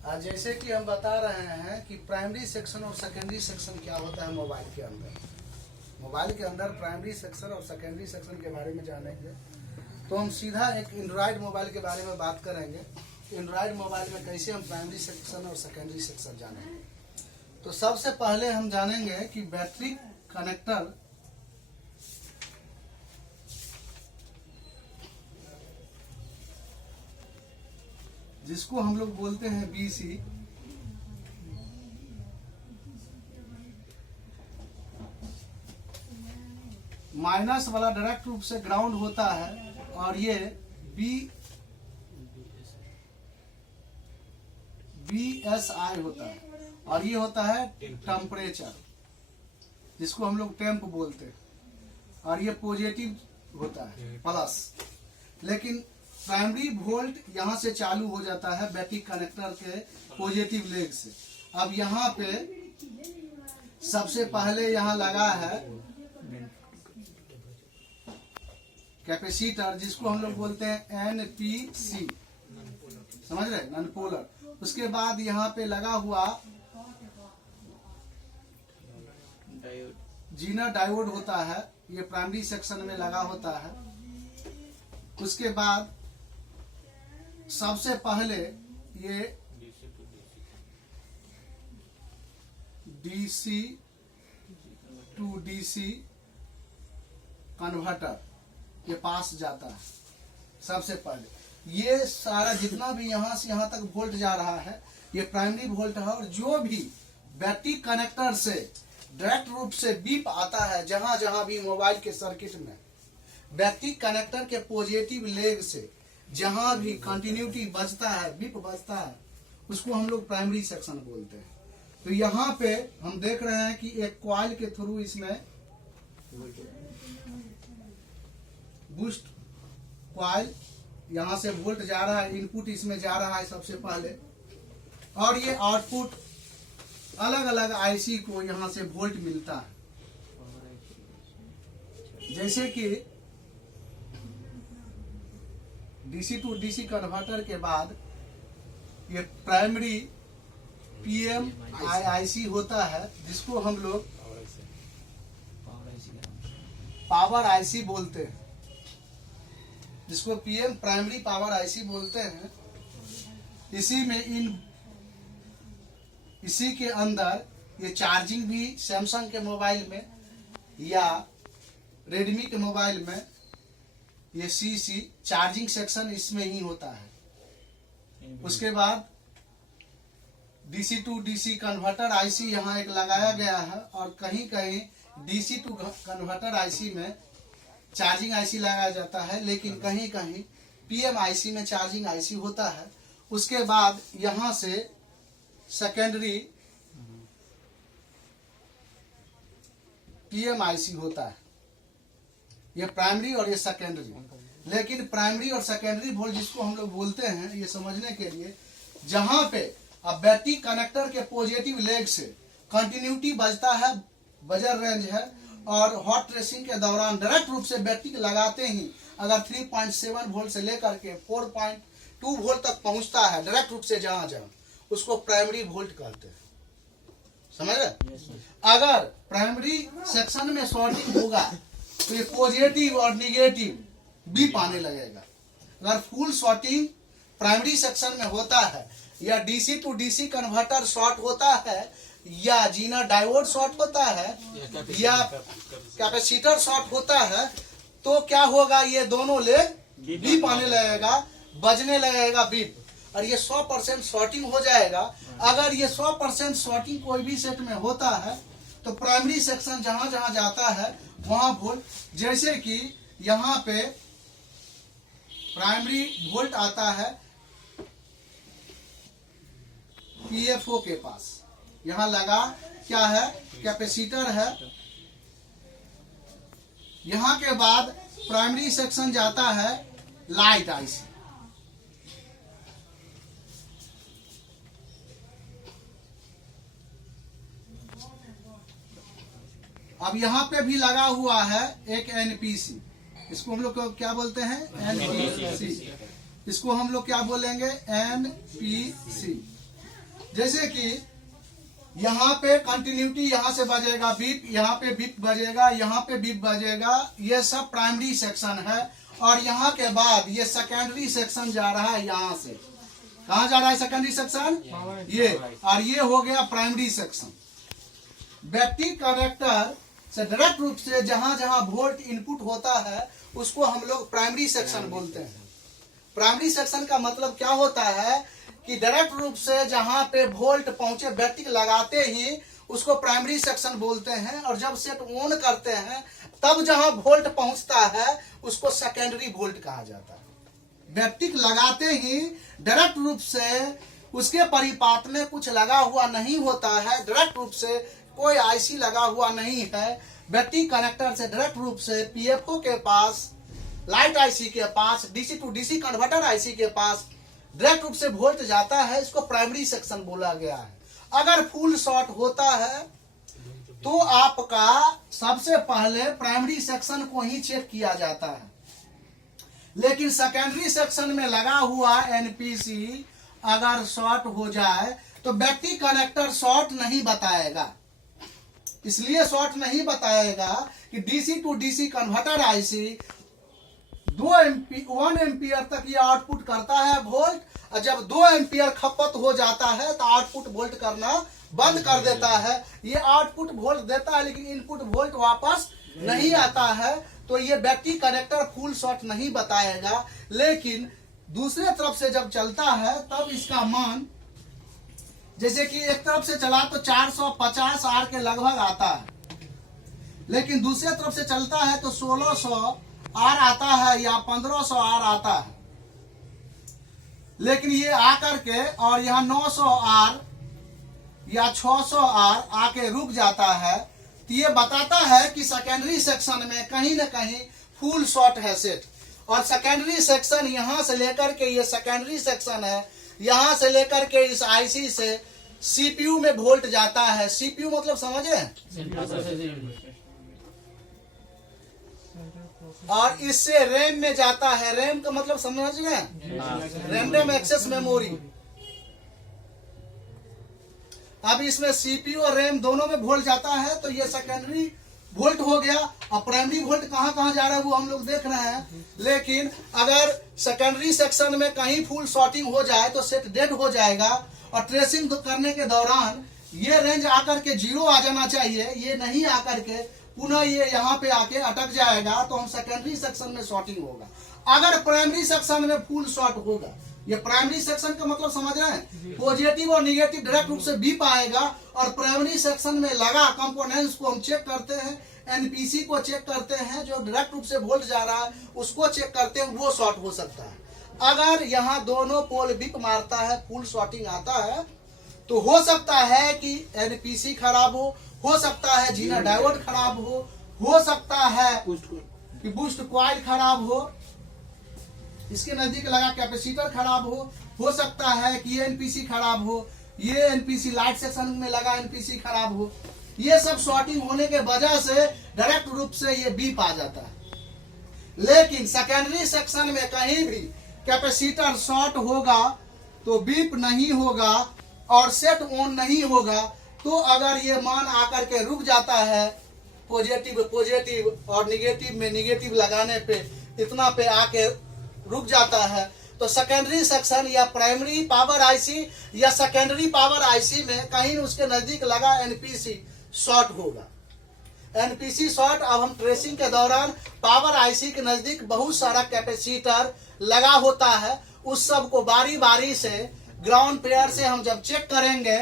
जैसे कि हम बता रहे हैं कि प्राइमरी सेक्शन और सेकेंडरी सेक्शन क्या होता है मोबाइल के अंदर। मोबाइल के अंदर प्राइमरी सेक्शन और सेकेंडरी सेक्शन के बारे में जानेंगे तो हम सीधा एक एंड्रॉयड मोबाइल के बारे में बात करेंगे। एंड्रॉयड मोबाइल में कैसे हम प्राइमरी सेक्शन और सेकेंडरी सेक्शन जानेंगे। तो सबसे पहले हम जानेंगे कि बैटरी कनेक्टर जिसको हम लोग बोलते हैं बीसी, माइनस वाला डायरेक्ट रूप से ग्राउंड होता है और ये BSI होता है और ये होता है टेम्परेचर जिसको हम लोग टेम्प बोलते हैं और ये पॉजिटिव होता है प्लस। लेकिन प्राइमरी वोल्ट यहाँ से चालू हो जाता है बैटरी कनेक्टर के पॉजिटिव लेग से। अब यहाँ पे सबसे पहले यहाँ लगा है कैपेसिटर जिसको हम लोग बोलते हैं NPC, समझ रहे, नॉन पोलर। उसके बाद यहाँ पे लगा हुआ जीना डायोड होता है, ये प्राइमरी सेक्शन में लगा होता है। उसके बाद सबसे पहले ये DC टू DC कन्वर्टर के पास जाता है। सबसे पहले ये सारा जितना भी यहाँ से यहाँ तक वोल्ट जा रहा है ये प्राइमरी वोल्ट है। और जो भी बैटरी कनेक्टर से डायरेक्ट रूप से बीप आता है, जहां जहां भी मोबाइल के सर्किट में बैटरी कनेक्टर के पॉजिटिव लेग से जहां भी कंटिन्यूटी बजता है, बीप बजता है, उसको हम लोग प्राइमरी सेक्शन बोलते हैं। तो यहाँ पे हम देख रहे हैं कि एक कॉइल के थ्रू इसमें बूस्ट कॉइल यहां से वोल्ट जा रहा है, इनपुट इसमें जा रहा है सबसे पहले, और ये आउटपुट अलग अलग आईसी को यहां से वोल्ट मिलता है। जैसे कि डीसी टू डीसी कन्वर्टर के बाद ये प्राइमरी PMIC होता है जिसको हम लोग पावर आईसी बोलते हैं, जिसको PM प्राइमरी पावर आईसी बोलते हैं। इसी के अंदर ये चार्जिंग भी सैमसंग के मोबाइल में या रेडमी के मोबाइल में ये CC चार्जिंग सेक्शन इसमें ही होता है। उसके बाद DC to DC converter IC यहाँ एक लगाया गया है और कहीं कहीं DC टू कन्वर्टर IC में चार्जिंग IC लगाया जाता है, लेकिन कहीं कहीं PMIC में चार्जिंग IC होता है। उसके बाद यहाँ से सेकेंडरी PMIC होता है, ये प्राइमरी और ये सेकेंडरी। लेकिन प्राइमरी और सेकेंडरी वोल्ट जिसको हम लोग बोलते हैं, ये समझने के लिए जहां पे अब बैटरी कनेक्टर के पॉजिटिव लेग से कंटिन्यूटी बजता है, बजर रेंज है, और हॉट ट्रेसिंग के दौरान डायरेक्ट रूप से बैटरी लगाते ही अगर 3.7 वोल्ट से लेकर के 4.2 वोल्ट तक पहुंचता है डायरेक्ट रूप से जहां जहां, उसको प्राइमरी वोल्ट कहते हैं। समझ रहे? अगर प्राइमरी सेक्शन में शॉर्टिंग होगा तो ये पॉजिटिव और निगेटिव बीप आने लगेगा। अगर फुल शॉर्टिंग प्राइमरी सेक्शन में होता है या DC to DC converter short होता है या जीना डायोड शॉर्ट होता है या कैपेसिटर शॉर्ट होता है, तो क्या होगा, ये दोनों लेग बीप आने लगेगा, बजने लगेगा बीप, और ये 100% शॉर्टिंग हो जाएगा। अगर ये 100% शॉर्टिंग कोई भी सेट में होता है तो प्राइमरी सेक्शन जहां जहां जाता है वहां वोल्ट, जैसे कि यहाँ पे प्राइमरी वोल्ट आता है PFO के पास, यहाँ लगा क्या है, कैपेसिटर है। यहाँ के बाद प्राइमरी सेक्शन जाता है लाइट आईसी, अब यहाँ पे भी लगा हुआ है एक NPC, इसको हम लोग क्या बोलते हैं, NPC। इसको हम लोग क्या बोलेंगे, NPC। जैसे कि यहाँ पे कंटिन्यूटी यहाँ से बजेगा बीप, यहाँ पे बीप बजेगा, यहाँ पे बीप बजेगा, ये सब प्राइमरी सेक्शन है। और यहाँ के बाद ये सेकेंडरी सेक्शन जा रहा है यहाँ से। कहाँ जा रहा है सेकेंडरी सेक्शन? ये। और ये हो गया प्राइमरी सेक्शन। बैटरी कनेक्टर से डायरेक्ट रूप से जहां जहां वोल्ट इनपुट होता है उसको हम लोग प्राइमरी सेक्शन बोलते हैं। प्राइमरी सेक्शन का मतलब क्या होता है कि डायरेक्ट रूप से जहां पे वोल्ट पहुंचे बैटरी लगाते ही उसको प्राइमरी सेक्शन बोलते हैं। और जब सेट ऑन करते हैं तब जहां वोल्ट पहुंचता है उसको सेकेंडरी वोल्ट कहा जाता है। बैटरी लगाते ही डायरेक्ट रूप से उसके परिपात में कुछ लगा हुआ नहीं होता है, डायरेक्ट रूप से कोई आईसी लगा हुआ नहीं है। बैटरी कनेक्टर से डायरेक्ट रूप से पीएफओ के पास, लाइट आईसी के पास, DC to DC converter IC के पास डायरेक्ट रूप से वोल्ट जाता है। इसको प्राइमरी सेक्शन बोला गया है। अगर फुल शॉर्ट होता है तो आपका सबसे पहले प्राइमरी सेक्शन को ही चेक किया जाता है, लेकिन सेकेंडरी सेक्शन में लगा हुआ एनपीसी अगर शॉर्ट हो जाए तो बैटरी कनेक्टर शॉर्ट नहीं बताएगा। इसलिए शॉर्ट नहीं बताएगा कि DC to DC converter IC 1 ampere तक ये आउटपुट करता है वोल्ट, और जब 2 एम्पियर खपत हो जाता है तो आउटपुट वोल्ट करना बंद कर देता है। ये आउटपुट वोल्ट देता है लेकिन इनपुट वोल्ट वापस नहीं आता है, तो ये बैटरी कनेक्टर फुल शॉर्ट नहीं बताएगा। लेकिन दूसरे तरफ से जब चलता है तब इसका मान, जैसे कि एक तरफ से चला तो 450 आर के लगभग आता है, लेकिन दूसरे तरफ से चलता है तो 1600 आर आता है या 1500 आर आता है। लेकिन ये आकर के और यहाँ 900 आर या 600 आर आके रुक जाता है, तो ये बताता है कि सेकेंडरी सेक्शन में कहीं ना कहीं फुल शॉर्ट है सेट। और सेकेंडरी सेक्शन यहाँ से लेकर के, ये सेकेंडरी सेक्शन है, यहाँ से लेकर के इस आईसी से सीपीयू में वोल्ट जाता है। सीपीयू मतलब समझे? और इससे रैम में जाता है। रैम का मतलब समझ गए? Random access memory. अब इसमें सीपीयू और रैम दोनों में वोल्ट जाता है, तो ये सेकेंडरी वोल्ट हो गया। और प्राइमरी वोल्ट कहाँ कहाँ जा रहा है वो हम लोग देख रहे हैं। लेकिन अगर सेकेंडरी सेक्शन में कहीं फुल शॉर्टिंग हो जाए तो सेट डेड हो जाएगा, और ट्रेसिंग करने के दौरान ये रेंज आकर के 0 आ जाना चाहिए। ये नहीं आकर के पुनः ये यहाँ पे आके अटक जाएगा, तो हम सेकेंडरी सेक्शन में शॉर्टिंग होगा। अगर प्राइमरी सेक्शन में फुल शॉर्ट होगा, ये प्राइमरी सेक्शन का मतलब समझ रहे हैं, पॉजिटिव और निगेटिव डायरेक्ट रूप से बीप आएगा। और प्राइमरी सेक्शन में लगा कंपोनेंट्स को हम चेक करते हैं, एनपीसी को चेक करते हैं, जो डायरेक्ट रूप से वोल्ट जा रहा है उसको चेक करते हैं, वो शॉर्ट हो सकता है। अगर यहाँ दोनों पोल बीप मारता है, फुल शॉर्टिंग आता है, तो हो सकता है कि एनपीसी खराब हो सकता है जीना डायोड खराब हो सकता है कि बूस्ट कॉइल खराब हो, इसके नजदीक लगा कैपेसिटर खराब हो सकता है कि ये एनपीसी खराब हो, ये एनपीसी लाइट सेक्शन में लगा एनपीसी खराब हो। ये सब शॉर्टिंग होने के वजह से डायरेक्ट रूप से ये बीप आ जाता है। लेकिन सेकेंडरी सेक्शन में कहीं भी कैपेसिटर शॉर्ट होगा तो बीप नहीं होगा और सेट ऑन नहीं होगा। तो अगर ये मान आकर के रुक जाता है, पॉजिटिव और निगेटिव में निगेटिव लगाने पे इतना पे आके रुक जाता है, तो सेकेंडरी सेक्शन या प्राइमरी पावर आईसी या सेकेंडरी पावर आईसी में कहीं उसके नजदीक लगा एनपीसी शॉर्ट होगा। एनपीसी शॉर्ट, अब हम ट्रेसिंग के दौरान पावर आईसी के नजदीक बहुत सारा कैपेसिटर लगा होता है, उस सब को बारी बारी से ग्राउंड पेयर से हम जब चेक करेंगे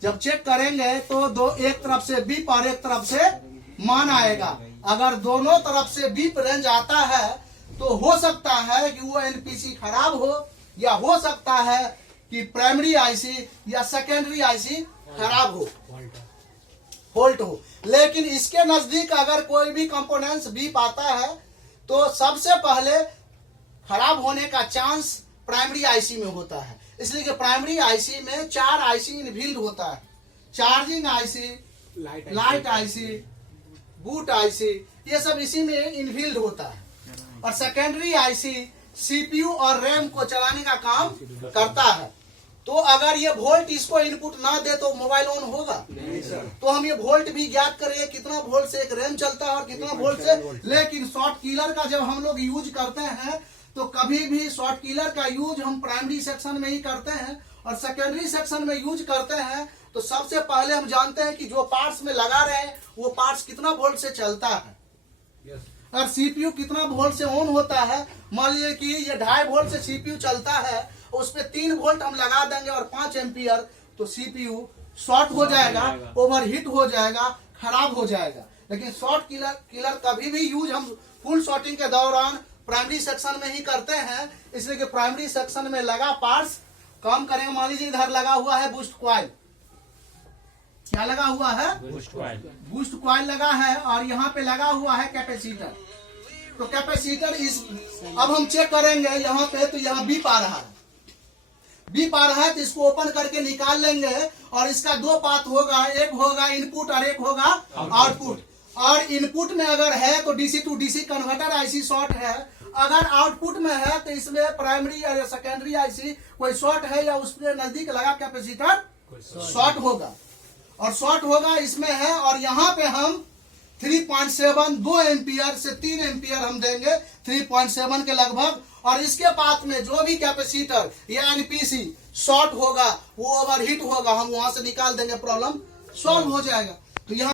तो एक तरफ से बीप और एक तरफ से मान आएगा। अगर दोनों तरफ से बीप रेंज आता है तो हो सकता है कि वो एनपीसी खराब हो, या हो सकता है कि प्राइमरी आईसी या सेकेंडरी आईसी खराब हो, फॉल्ट हो। लेकिन इसके नजदीक अगर कोई भी कंपोनेंट्स बीप आता है तो सबसे पहले खराब होने का चांस प्राइमरी आईसी में होता है। इसलिए कि प्राइमरी आईसी में 4 आईसी इनबिल्ड होता है, charging IC, light IC, boot IC, ये सब इसी में इनबिल्ड होता है। और सेकेंडरी आईसी सीपीयू और रैम को चलाने का काम करता है। तो अगर ये वोल्ट इसको इनपुट ना दे तो मोबाइल ऑन होगा नहीं सर। तो हम ये वोल्ट भी ज्ञात करेंगे कितना वोल्ट से एक रैम चलता है और कितना वोल्ट से। लेकिन शॉर्ट किलर का जब हम लोग यूज करते हैं तो कभी भी शॉर्ट किलर का यूज हम प्राइमरी सेक्शन में ही करते हैं और सेकेंडरी सेक्शन में यूज करते हैं तो सबसे पहले हम जानते हैं कि जो पार्ट्स में लगा रहे हैं वो पार्ट्स कितना वोल्ट से चलता है और सीपीयू कितना वोल्ट से ऑन होता है। मान लीजिए कि ये 2.5 वोल्ट से सीपीयू चलता है, उस पे 3 वोल्ट हम लगा देंगे और 5 एम्पियर, तो सीपीयू शॉर्ट हो जाएगा, ओवरहीट हो जाएगा, खराब हो जाएगा। लेकिन शॉर्ट किलर कभी भी यूज हम फुल शॉर्टिंग के दौरान प्राइमरी सेक्शन में ही करते हैं, इसलिए कि प्राइमरी सेक्शन में लगा पार्ट्स काम करेंगे। मान लीजिए इधर लगा हुआ है बूस्ट कॉइल, क्या लगा हुआ है? बूस्ट कॉइल लगा है और यहाँ पे लगा हुआ है कैपेसिटर। तो कैपेसिटर इस अब हम चेक करेंगे यहाँ पे, तो यहाँ बीप आ रहा है, बीप आ रहा है तो इसको ओपन करके निकाल लेंगे और इसका 2 पाथ होगा, एक होगा इनपुट और एक होगा आउटपुट। और इनपुट में अगर है तो DC to DC converter IC short है, अगर आउटपुट में है तो इसमें प्राइमरी या सेकेंडरी आईसी कोई शॉर्ट है या उसके नजदीक लगा कैपेसिटर शॉर्ट होगा और शॉर्ट होगा इसमें है। और यहाँ पे हम 3.7 2 एम्पियर से 3 एम्पियर हम देंगे 3.7 के लगभग। और इसके बाद में जो भी कैपेसिटर या एनपीसी शॉर्ट होगा वो ओवरहीट होगा, हम वहां से निकाल देंगे, प्रॉब्लम सॉल्व हो जाएगा। तो यहाँ